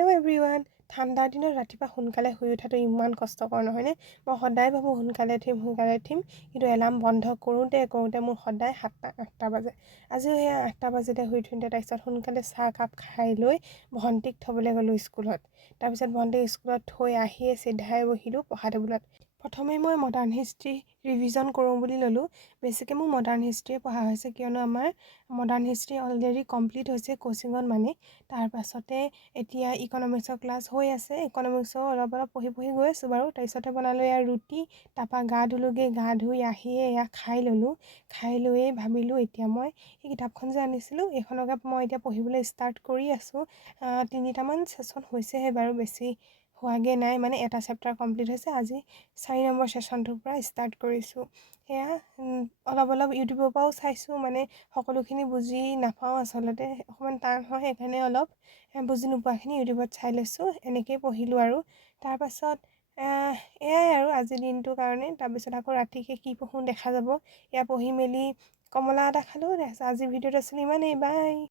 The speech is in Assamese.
Hello' everyone. ঠাণ্ডাৰ দিনত ৰাতিপুৱা সোনকালে শুই উঠাটো ইমান কষ্টকৰ নহয়নে? মই সদায় ভাবোঁ সোনকালে উঠিম, কিন্তু এলাৰ্ম বন্ধ কৰোঁতে মোৰ সদায় 7টা 8টা বাজে। আজিও সেয়া 8টা বাজিতে শুই উঠোঁতে তাৰপিছত সোনকালে চাহ কাপ খাই লৈ ভণ্টিক থ'বলৈ গ'লোঁ স্কুলত। তাৰপিছত ভণ্টিক স্কুলত থৈ আহিয়ে চিধাই বহিলোঁ পঢ়া টেবুলত। প্ৰথমে মই মডাৰ্ণ হিষ্ট্ৰী ৰিভিজন কৰোঁ বুলি ল'লোঁ। বেছিকৈ মোৰ মডাৰ্ণ হিষ্ট্ৰীয়ে পঢ়া হৈছে, কিয়নো আমাৰ মডাৰ্ণ হিষ্ট্ৰী অলৰেডি কমপ্লিট হৈছে কোচিঙত মানে। তাৰপাছতে এতিয়া ইকনমিক্সৰ ক্লাছ হৈ আছে, ইকনমিক্সৰ অলপ পঢ়ি গৈ আছোঁ বাৰু। তাৰপিছতে বনালোঁ এয়া ৰুটি, তাৰপৰা গা ধুলোঁগৈ, গা ধুই আহিয়ে এয়া খাই ল'লোঁ। খাই লৈয়ে ভাবিলোঁ এতিয়া মই এই কিতাপখন যে আনিছিলোঁ এইখনকে মই এতিয়া পঢ়িবলৈ ষ্টাৰ্ট কৰি আছোঁ। 3টামান ছেশ্যন হৈছেহে বাৰু, বেছি হোৱাগৈ নাই, মানে এটা চেপ্টাৰ কমপ্লিট হৈছে। আজি 4 নম্বৰ ছেশ্যনটোৰ পৰা ষ্টাৰ্ট কৰিছোঁ। সেয়া অলপ ইউটিউবৰ পৰাও চাইছোঁ, মানে সকলোখিনি বুজি নাপাওঁ আচলতে, অকণমান টান হয়, সেইকাৰণে অলপ বুজি নোপোৱাখিনি ইউটিউবত চাই লৈছোঁ। এনেকৈয়ে পঢ়িলোঁ আৰু তাৰপাছত এয়াই আৰু আজিৰ দিনটোৰ কাৰণে। তাৰপিছত আকৌ ৰাতিকৈ কি পঢ়োঁ দেখা যাব। এয়া পঢ়ি মেলি কমলা এটা খালোঁ। তাৰপিছত আজিৰ ভিডিঅ'টো আছিলে ইমানেই, বাই।